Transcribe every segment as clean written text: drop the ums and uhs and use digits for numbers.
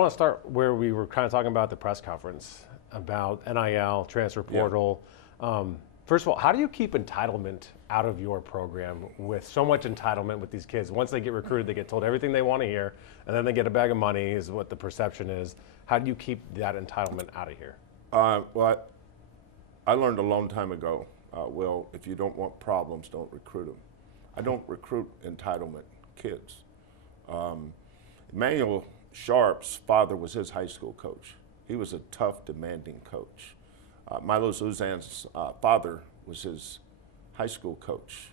want to start where we were kind of talking about the press conference about NIL, transfer portal. First of all, how do you keep entitlement out of your program with so much entitlement with these kids? Once they get recruited, they get told everything they want to hear, and then they get a bag of money is what the perception is. How do you keep that entitlement out of here? Well, I learned a long time ago, Will, if you don't want problems, don't recruit them. I don't recruit entitlement kids. Emmanuel Sharp's father was his high school coach. He was a tough, demanding coach. Milo Zuzan's father was his high school coach.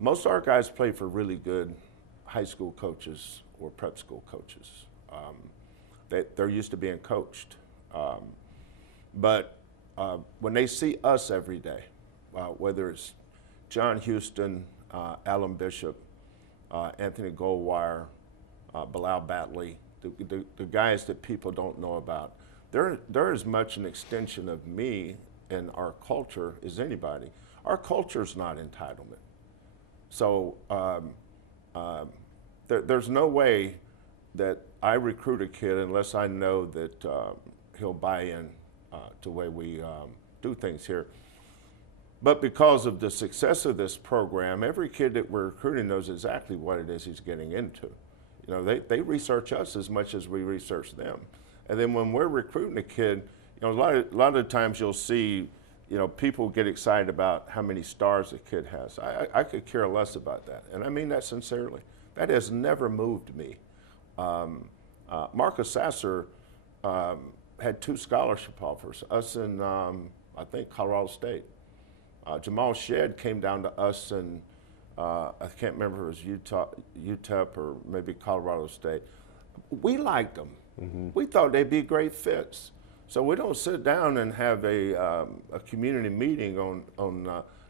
Most of our guys play for really good high school coaches or prep school coaches. They're used to being coached. But when they see us every day, whether it's John Houston, Alan Bishop, Anthony Goldwire, Bilal Batley, the guys that people don't know about, they're as much an extension of me and our culture as anybody. Our culture is not entitlement. So there's no way that I recruit a kid unless I know that he'll buy in to the way we do things here. But because of the success of this program, every kid that we're recruiting knows exactly what it is he's getting into. You know, they research us as much as we research them. And then when we're recruiting a kid, you know, a lot of times you'll see, you know, people get excited about how many stars a kid has. I could care less about that, and I mean that sincerely. That has never moved me. Marcus Sasser had 2 scholarship offers, us and I think Colorado State. Jamal Shedd came down to us and I can't remember if it was UTEP or maybe Colorado State. We liked them. Mm-hmm. We thought they'd be great fits. So we don't sit down and have a community meeting on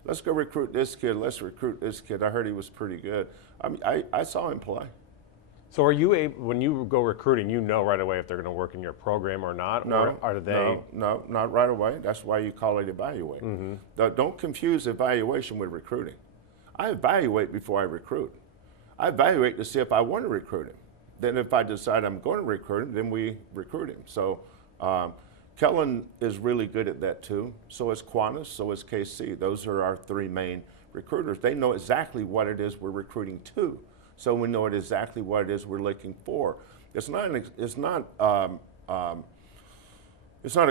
let's go recruit this kid, let's recruit this kid. I heard he was pretty good. I mean, I saw him play. So are you able, when you go recruiting, you know right away if they're going to work in your program or not? No, or are they? No, not right away. That's why you call it evaluate. Mm-hmm. Don't confuse evaluation with recruiting. I evaluate before I recruit. I evaluate to see if I want to recruit him. Then if I decide I'm going to recruit him, then we recruit him. So Kellen is really good at that too. So is Qantas, so is KC. Those are our 3 main recruiters. They know exactly what it is we're recruiting to. So we know exactly what it is we're looking for. It's not a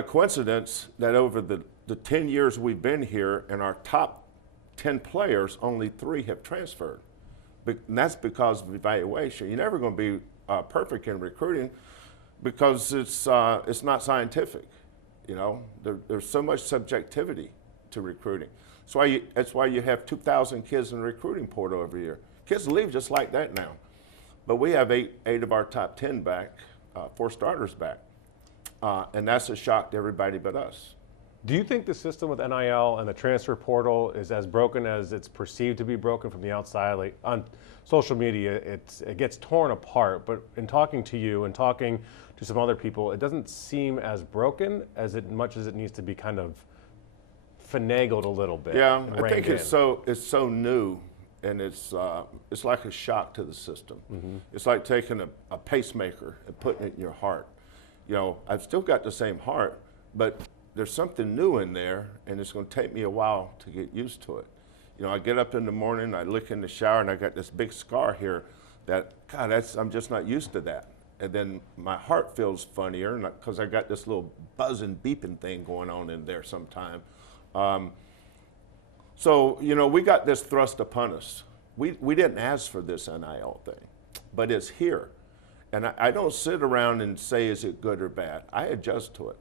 coincidence that over the 10 years we've been here, and our top 10 players, only 3 have transferred. And that's because of evaluation. You're never going to be perfect in recruiting because it's not scientific. You know, there's so much subjectivity to recruiting. That's why you have 2,000 kids in the recruiting portal every year. Kids leave just like that now. But we have eight of our top 10 back, 4 starters back. And that's a shock to everybody but us. Do you think the system with NIL and the transfer portal is as broken as it's perceived to be broken from the outside? Like on social media, it gets torn apart, but in talking to you and talking to some other people, it doesn't seem as broken as much as it needs to be kind of finagled a little bit. Yeah, I think it's so new. And it's like a shock to the system. Mm-hmm. It's like taking a pacemaker and putting it in your heart. You know, I've still got the same heart, but there's something new in there, and it's going to take me a while to get used to it. You know, I get up in the morning, I look in the shower, and I got this big scar here that, God, I'm just not used to that. And then my heart feels funnier because I got this little buzzing, beeping thing going on in there sometime. So, you know, we got this thrust upon us. We didn't ask for this NIL thing, but it's here. And I don't sit around and say, is it good or bad? I adjust to it.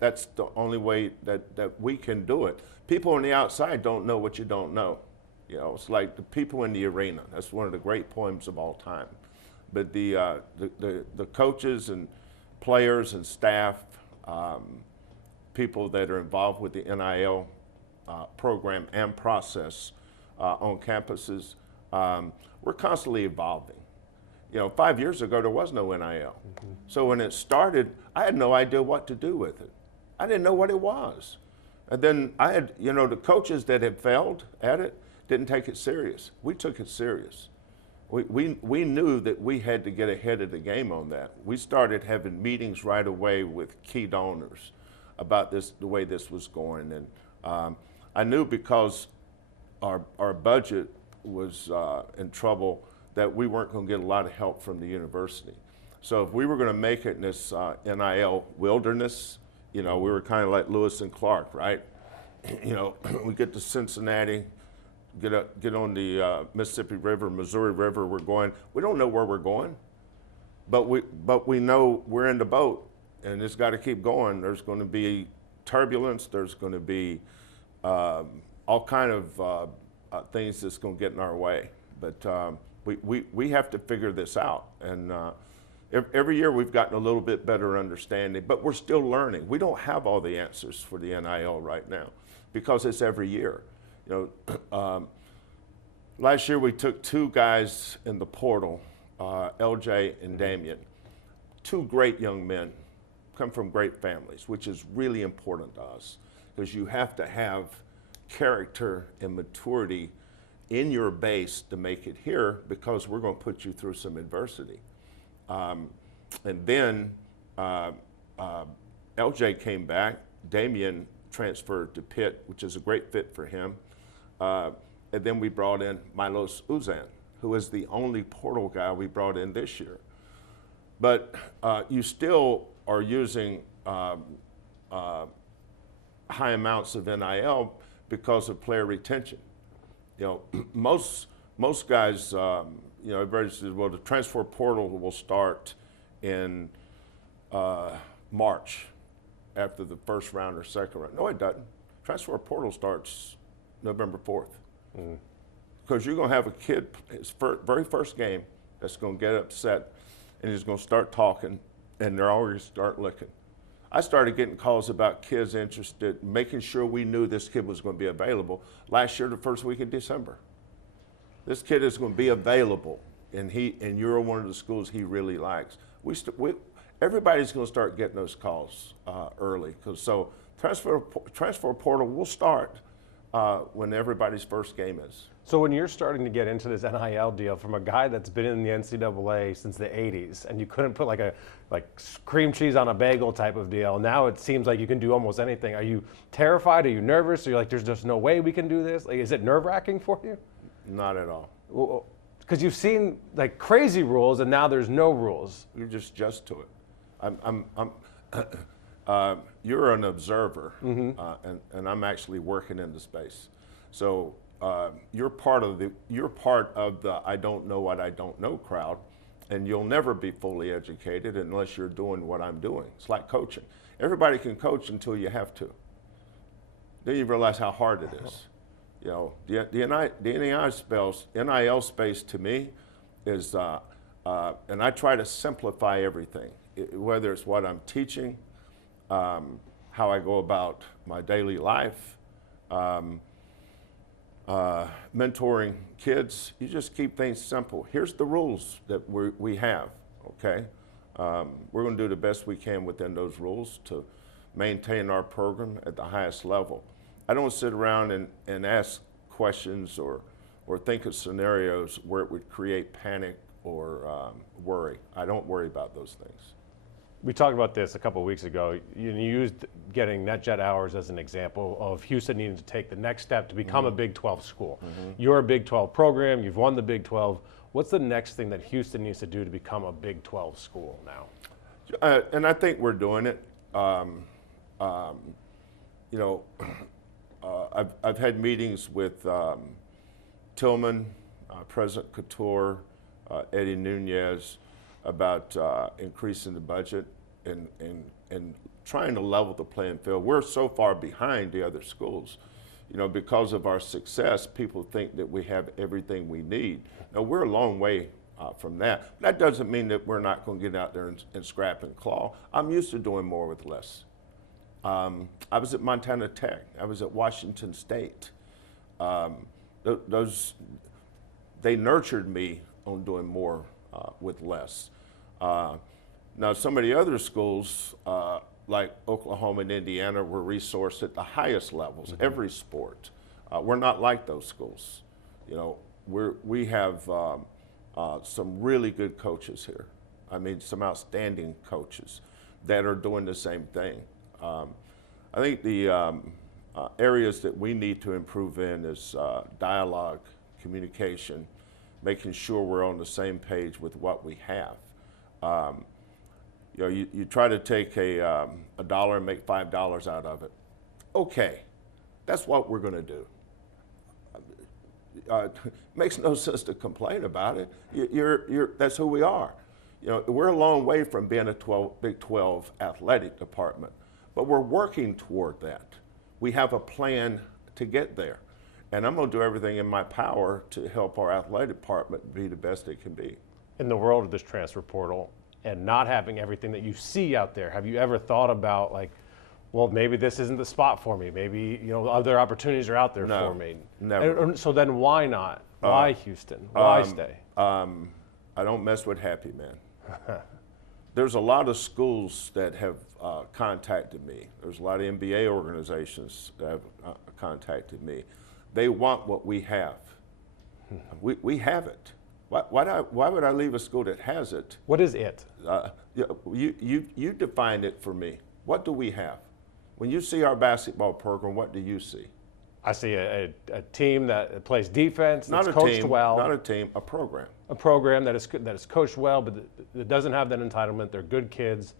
That's the only way that we can do it. People on the outside don't know what you don't know. You know, it's like the people in the arena. That's one of the great poems of all time. But the coaches and players and staff, people that are involved with the NIL program and process on campuses, we're constantly evolving. You know, 5 years ago, there was no NIL. Mm-hmm. So when it started, I had no idea what to do with it. I didn't know what it was. And then I had, you know, the coaches that had failed at it didn't take it serious. We took it serious. we knew that we had to get ahead of the game on that. We started having meetings right away with key donors about this, the way this was going. And I knew because our budget was in trouble that we weren't going to get a lot of help from the university. So if we were going to make it in this NIL wilderness, you know, we were kind of like Lewis and Clark, right? You know, we get to Cincinnati, get on the Mississippi River, Missouri River. We don't know where we're going, but we know we're in the boat, and it's got to keep going. There's going to be turbulence. There's going to be all kind of things that's going to get in our way. But we have to figure this out, and every year we've gotten a little bit better understanding, but we're still learning. We don't have all the answers for the NIL right now because it's every year. You know, last year we took 2 guys in the portal, LJ and Damien, 2 great young men, come from great families, which is really important to us because you have to have character and maturity in your base to make it here because we're going to put you through some adversity. And then LJ came back, Damien transferred to Pitt, which is a great fit for him. And then we brought in Milos Uzan, who is the only portal guy we brought in this year. But you still are using high amounts of NIL because of player retention. You know, most guys, you know, everybody says, well, the transfer portal will start in March after the first round or second round. No, it doesn't. Transfer portal starts November 4th. Because you're going to have a kid, his very first game, that's going to get upset, and he's going to start talking, and they're already start looking. I started getting calls about kids interested, making sure we knew this kid was going to be available last year, the first week in December. This kid is going to be available, and you're one of the schools he really likes. Everybody's going to start getting those calls early. So transfer portal will start when everybody's first game is. So when you're starting to get into this NIL deal from a guy that's been in the NCAA since the 80s, and you couldn't put like cream cheese on a bagel type of deal, now it seems like you can do almost anything. Are you terrified? Are you nervous? Are you like, there's just no way we can do this? Like, is it nerve-wracking for you? Not at all. Because you've seen like crazy rules, and now there's no rules. You just adjust to it. You're an observer, and I'm actually working in the space. So you're part of the I don't know what I don't know crowd, and you'll never be fully educated unless you're doing what I'm doing. It's like coaching. Everybody can coach until you have to. Then you realize how hard it is. You know, the NIL space to me is, and I try to simplify everything, whether it's what I'm teaching, how I go about my daily life, mentoring kids. You just keep things simple. Here's the rules that we have, okay? We're going to do the best we can within those rules to maintain our program at the highest level. I don't sit around and ask questions or think of scenarios where it would create panic or worry. I don't worry about those things. We talked about this a couple of weeks ago. You used getting NetJet hours as an example of Houston needing to take the next step to become a Big 12 school. You're a Big 12 program. You've won the Big 12. What's the next thing that Houston needs to do to become a Big 12 school now? And I think we're doing it. You know, I've had meetings with Tillman, President Couture, Eddie Nunez about increasing the budget and trying to level the playing field. We're so far behind the other schools. You know, because of our success, people think that we have everything we need. Now, we're a long way from that. That doesn't mean that we're not going to get out there and scrap and claw. I'm used to doing more with less. I was at Montana Tech. I was at Washington State. They nurtured me on doing more with less. Now, some of the other schools, like Oklahoma and Indiana, were resourced at the highest levels, every sport. We're not like those schools. You know, we have some really good coaches here. I mean, some outstanding coaches that are doing the same thing. I think the areas that we need to improve in is dialogue, communication, making sure we're on the same page with what we have. You know, you try to take a dollar and make $5 out of it. Okay, that's what we're going to do. Makes no sense to complain about it. That's who we are. You know, we're a long way from being a Big 12 athletic department, but we're working toward that. We have a plan to get there, and I'm going to do everything in my power to help our athletic department be the best it can be. In the world of this transfer portal and not having everything that you see out there, have you ever thought about, like, well, maybe this isn't the spot for me. Maybe, you know, other opportunities are out there for me. Never. And so then why not? Why Houston? Why stay? I don't mess with happy, man. There's a lot of schools that have contacted me. There's a lot of NBA organizations that have contacted me. They want what we have. We have it. Why would I leave a school that has it? What is it? You define it for me. What do we have? When you see our basketball program, what do you see? I see a team that plays defense, Not that's a coached team, well. not a team, a program. A program that is coached well, but that doesn't have that entitlement. They're good kids,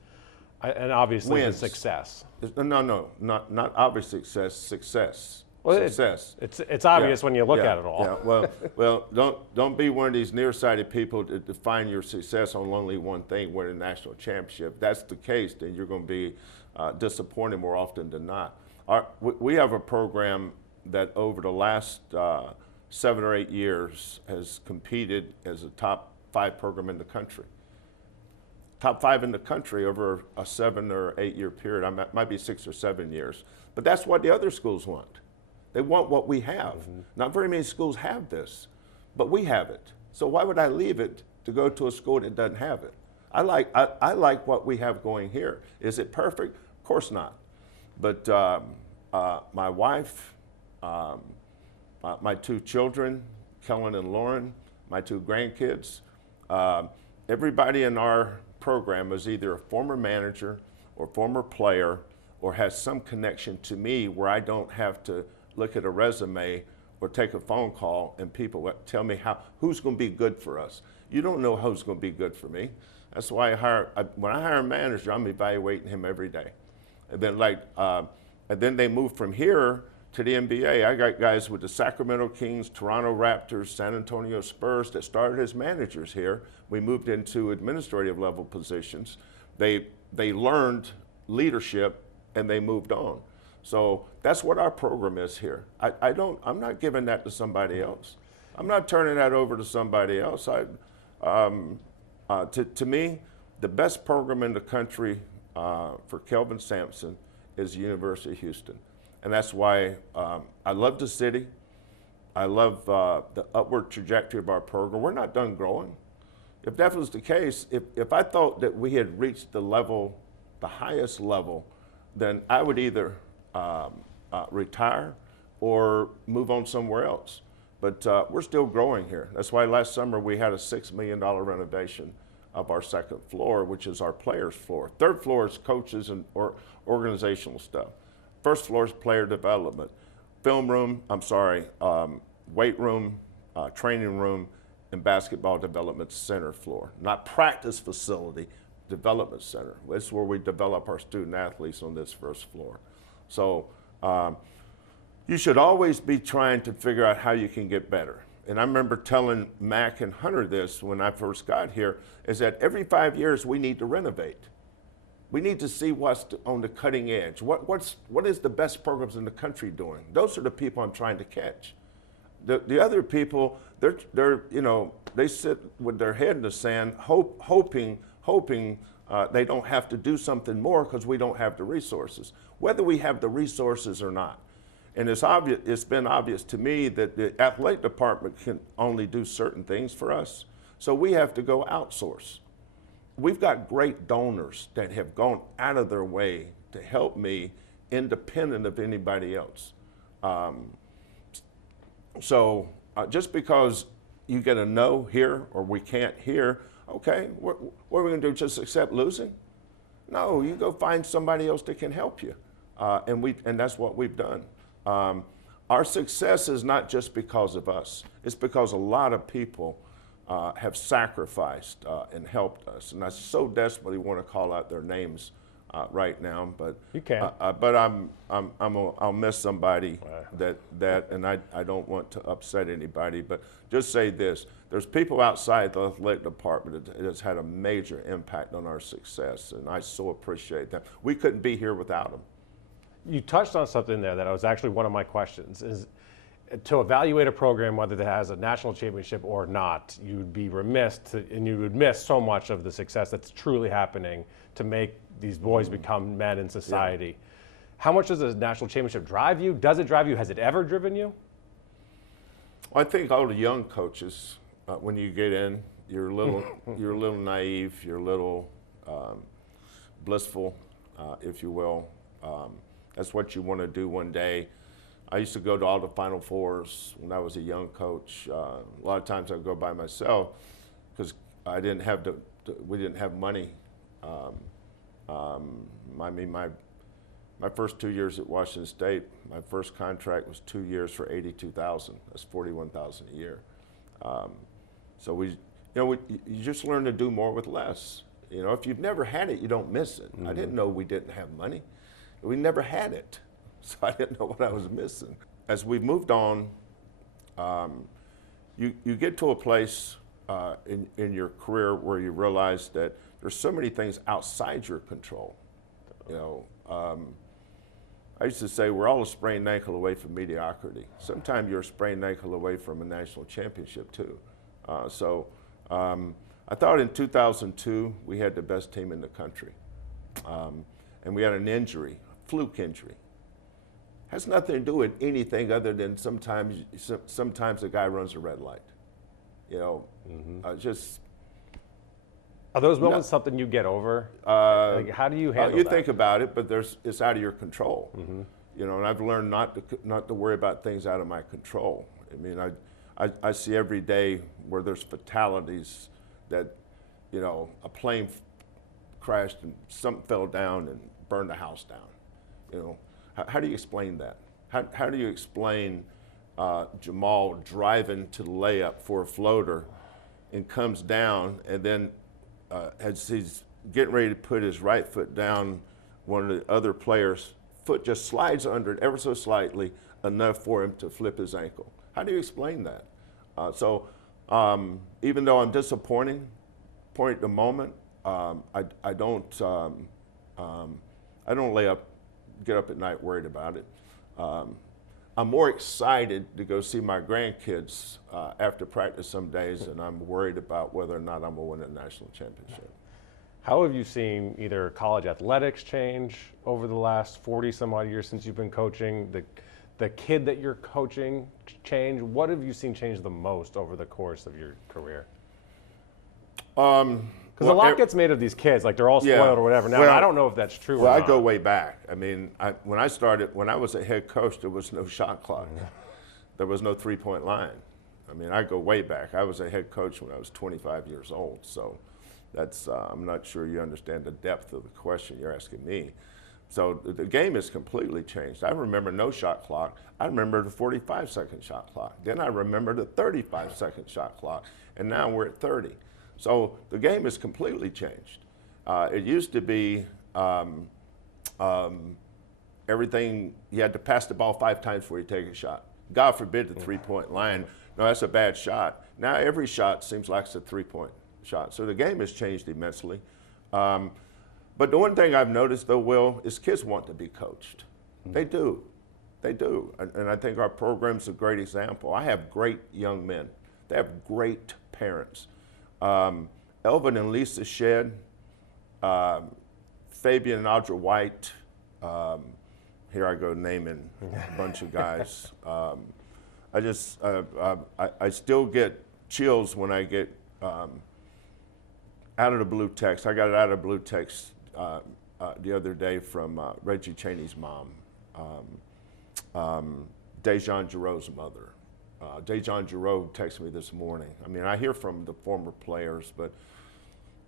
and obviously the Wins. Success. No, not obvious success. Success. Well, Success. It's obvious when you look at it all. Yeah. Well, don't be one of these nearsighted people that define your success on only one thing, winning a national championship. If that's the case, then you're going to be disappointed more often than not. We have a program that over the last 7 or 8 years has competed as a top 5 program in the country. Top 5 in the country over a 7 or 8 year period. It might be 6 or 7 years. But that's what the other schools want. They want what we have. Mm-hmm. Not very many schools have this, but we have it. So why would I leave it to go to a school that doesn't have it? I like what we have going here. Is it perfect? Of course not. But my wife, my 2 children, Kellen and Lauren, my 2 grandkids, everybody in our program is either a former manager or former player or has some connection to me where I don't have to look at a resume or take a phone call and people tell me who's going to be good for us. You don't know who's going to be good for me. That's why when I hire a manager, I'm evaluating him every day. And then they move from here to the NBA. I got guys with the Sacramento Kings, Toronto Raptors, San Antonio Spurs that started as managers here. We moved into administrative level positions. They learned leadership and they moved on. So that's what our program is here. I'm not giving that to somebody else. I'm not turning that over to somebody else. To me, the best program in the country for Kelvin Sampson is the University of Houston. And that's why I love the city. I love the upward trajectory of our program. We're not done growing. If that was the case, if I thought that we had reached the highest level, then I would either retire or move on somewhere else. But we're still growing here. That's why last summer we had a $6 million renovation of our 2nd floor, which is our players' floor. 3rd floor is coaches and organizational stuff. 1st floor is player development. Weight room, training room, and basketball development center floor. Not practice facility, development center. That's where we develop our student athletes on this 1st floor. So you should always be trying to figure out how you can get better. And I remember telling Mac and Hunter this when I first got here, is that every 5 years we need to renovate. We need to see what's on the cutting edge. What is the best programs in the country doing? Those are the people I'm trying to catch. The other people, they sit with their head in the sand, hoping they don't have to do something more because we don't have the resources. Whether we have the resources or not. And it's been obvious to me that the athletic department can only do certain things for us. So we have to go outsource. We've got great donors that have gone out of their way to help me independent of anybody else. So just because you get a no here or we can't here, okay, what are we going to do? Just accept losing? No, you go find somebody else that can help you, and that's what we've done. Our success is not just because of us; it's because a lot of people have sacrificed and helped us, and I so desperately want to call out their names right now, but you can. But I'll miss somebody and I don't want to upset anybody, but just say this: there's people outside the athletic department that has had a major impact on our success, and I so appreciate that. We couldn't be here without them. You touched on something there that was actually one of my questions. Is to evaluate a program, whether it has a national championship or not, you would be remiss and you would miss so much of the success that's truly happening to make these boys become men in society. Yeah. How much does a national championship drive you? Does it drive you? Has it ever driven you? Well, I think all the young coaches, when you get in, you're a little naive, you're a little blissful, if you will. That's what you want to do one day. I used to go to all the Final Fours when I was a young coach. A lot of times I'd go by myself because I didn't have we didn't have money. I mean, my first 2 years at Washington State, my first contract was 2 years for $82,000. That's $41,000 a year. So you just learn to do more with less. You know, if you've never had it, you don't miss it. Mm-hmm. I didn't know we didn't have money. We never had it, so I didn't know what I was missing. As we've moved on, you get to a place in your career where you realize that there's so many things outside your control. You know, I used to say we're all a sprained ankle away from mediocrity. Sometimes you're a sprained ankle away from a national championship too. I thought in 2002 we had the best team in the country, and we had an injury, fluke injury. Has nothing to do with anything other than sometimes a guy runs a red light. You know, just. Are those moments something you get over? Like, how do you handle you that? think about it, but it's out of your control. Mm-hmm. You know, and I've learned not to worry about things out of my control. I mean, I see every day where there's fatalities that, you know, a plane crashed and something fell down and burned the house down. You know, how do you explain that? How do you explain Jamal driving to the layup for a floater and comes down and then as he's getting ready to put his right foot down, one of the other players' foot just slides under it ever so slightly enough for him to flip his ankle? How do you explain that? Even though I'm disappointed at the moment, I don't get up at night worried about it. I'm more excited to go see my grandkids after practice some days, and I'm worried about whether or not I'm going to win a national championship. How have you seen either college athletics change over the last 40 some odd years since you've been coaching, the kid that you're coaching change? What have you seen change the most over the course of your career? Because a lot gets made of these kids, like they're all spoiled or whatever. Now, I don't know if that's true or not. Well, I go way back. I mean, when I was a head coach, there was no shot clock. There was no three-point line. I mean, I go way back. I was a head coach when I was 25 years old. So that's, I'm not sure you understand the depth of the question you're asking me. So the game has completely changed. I remember no shot clock. I remember the 45-second shot clock. Then I remember the 35-second shot clock. And now we're at 30. So the game has completely changed. It used to be everything, you had to pass the ball 5 times before you take a shot. God forbid the three-point line. No, that's a bad shot. Now every shot seems like it's a three-point shot. So the game has changed immensely. But the one thing I've noticed, though, Will, is kids want to be coached. They do. They do. And I think our program's a great example. I have great young men. They have great parents. Elvin and Lisa Shedd, Fabian and Audra White, here I go naming a bunch of guys. I still get chills when I get out of the blue text. I got it out of the blue text the other day from Reggie Cheney's mom, Dejan Giroux's mother. Dejon Giroux texted me this morning. I mean, I hear from the former players, but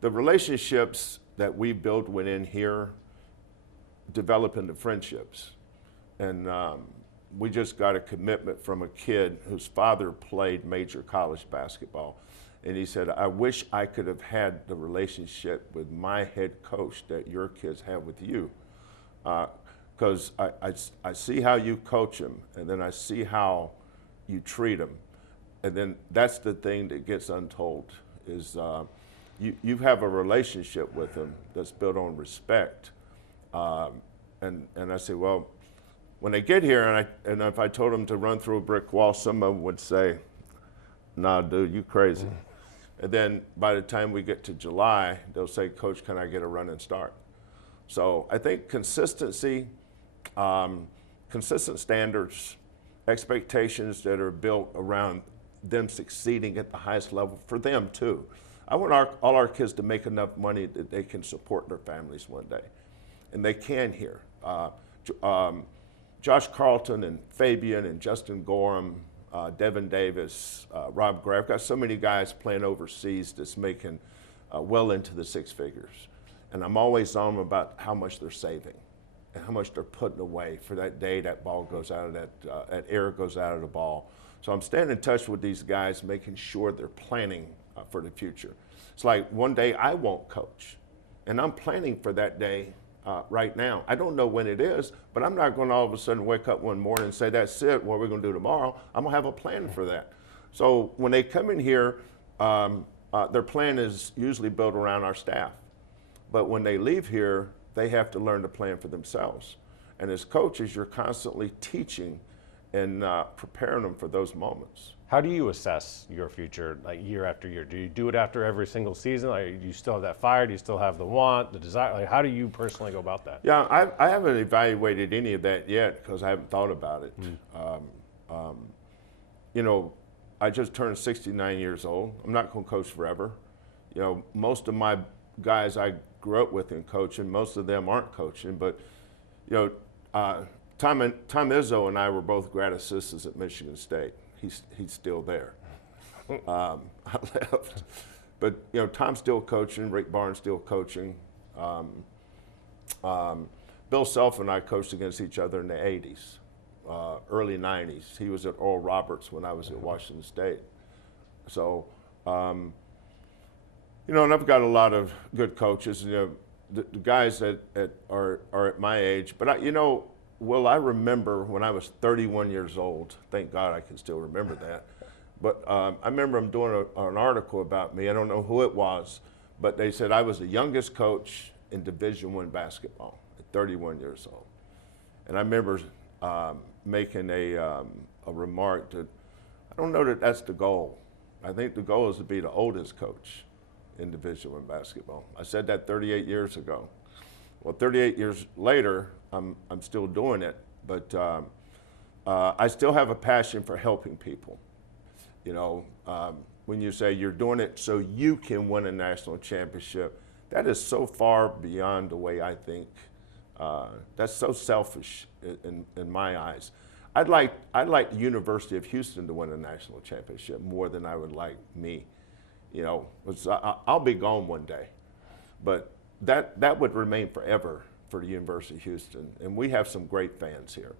the relationships that we build within here develop into friendships. And we just got a commitment from a kid whose father played major college basketball. And he said, I wish I could have had the relationship with my head coach that your kids have with you. Because I see how you coach them, and then I see how you treat them. And then that's the thing that gets untold, is you have a relationship with them that's built on respect. And I say, well, when they get here, and if I told them to run through a brick wall, some of them would say, nah, dude, you crazy. And then by the time we get to July, they'll say, Coach, can I get a running start? So I think consistency, consistent standards, expectations that are built around them succeeding at the highest level for them too. I want all our kids to make enough money that they can support their families one day. And they can here. Josh Carlton and Fabian and Justin Gorham, Devin Davis, Rob Gray. I've got so many guys playing overseas that's making well into the six figures. And I'm always on them about how much they're saving and how much they're putting away for that day that ball goes out of that air goes out of the ball. So I'm staying in touch with these guys, making sure they're planning for the future. It's like one day I won't coach, and I'm planning for that day right now. I don't know when it is, but I'm not going to all of a sudden wake up one morning and say, that's it, what we're going to do tomorrow. I'm going to have a plan for that. So when they come in here, their plan is usually built around our staff. But when they leave here, they have to learn to plan for themselves. And as coaches, you're constantly teaching and preparing them for those moments. How do you assess your future, like year after year? Do you do it after every single season? Like, do you still have that fire? Do you still have the want, the desire? Like, how do you personally go about that? Yeah, I haven't evaluated any of that yet because I haven't thought about it. You know, I just turned 69 years old. I'm not going to coach forever. You know, most of my guys I grew up with in coaching, most of them aren't coaching, but, you know, Tom Izzo and I were both grad assistants at Michigan State. He's still there. I left. But, you know, Tom's still coaching, Rick Barnes still coaching. Bill Self and I coached against each other in the 80s, early 90s. He was at Oral Roberts when I was at Washington State. So, you know, and I've got a lot of good coaches, you know, the guys that are at my age. But, you know, Will, I remember when I was 31 years old, thank God I can still remember that, but I remember them doing an article about me. I don't know who it was, but they said I was the youngest coach in Division I basketball at 31 years old. And I remember making a remark that I don't know that that's the goal. I think the goal is to be the oldest coach in Division I basketball. I said that 38 years ago. Well, 38 years later, I'm still doing it, but I still have a passion for helping people. You know, when you say you're doing it so you can win a national championship, that is so far beyond the way I think. That's so selfish in my eyes. I'd like the University of Houston to win a national championship more than I would like me. You know, I'll be gone one day, but that would remain forever for the University of Houston, and we have some great fans here.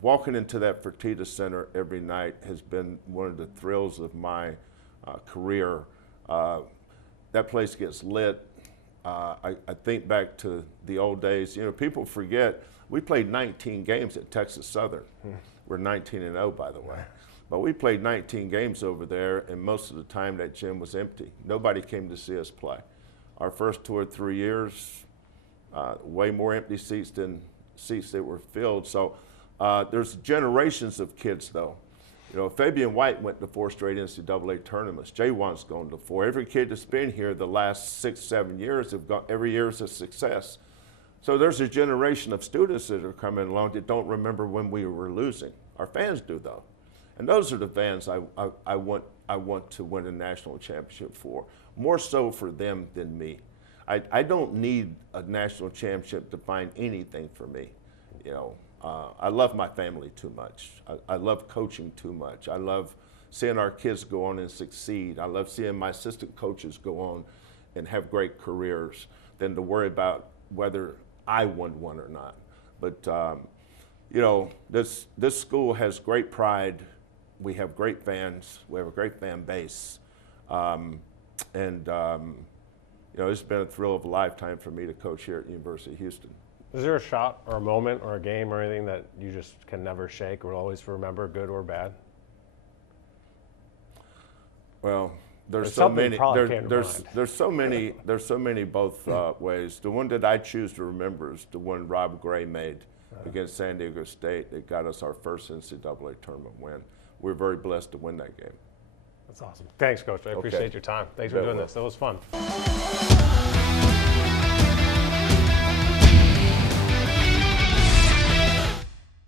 Walking into that Fertitta Center every night has been one of the thrills of my career. That place gets lit. I think back to the old days. You know, people forget we played 19 games at Texas Southern. We're 19-0, by the way. But we played 19 games over there, and most of the time that gym was empty. Nobody came to see us play. Our first 2 or 3 years, way more empty seats than seats that were filled. So there's generations of kids, though. You know, Fabian White went to 4 straight NCAA tournaments. Jaywan's gone to 4. Every kid that's been here the last 6, 7 years have gone. Every year is a success. So there's a generation of students that are coming along that don't remember when we were losing. Our fans do, though. And those are the fans I want to win a national championship for, more so for them than me. I don't need a national championship to find anything for me. You know, I love my family too much. I love coaching too much. I love seeing our kids go on and succeed. I love seeing my assistant coaches go on and have great careers than to worry about whether I won one or not. But you know, this school has great pride. We have great fans. We have a great fan base. You know, it's been a thrill of a lifetime for me to coach here at the University of Houston. Is there a shot or a moment or a game or anything that you just can never shake or always remember, good or bad? Well, there's so something many. probably came to There's so many. There's so many both ways. The one that I choose to remember is the one Rob Gray made against San Diego State. That got us our first NCAA tournament win. We're very blessed to win that game. That's awesome. Thanks, Coach. I appreciate your time. Thanks for doing this. That was fun.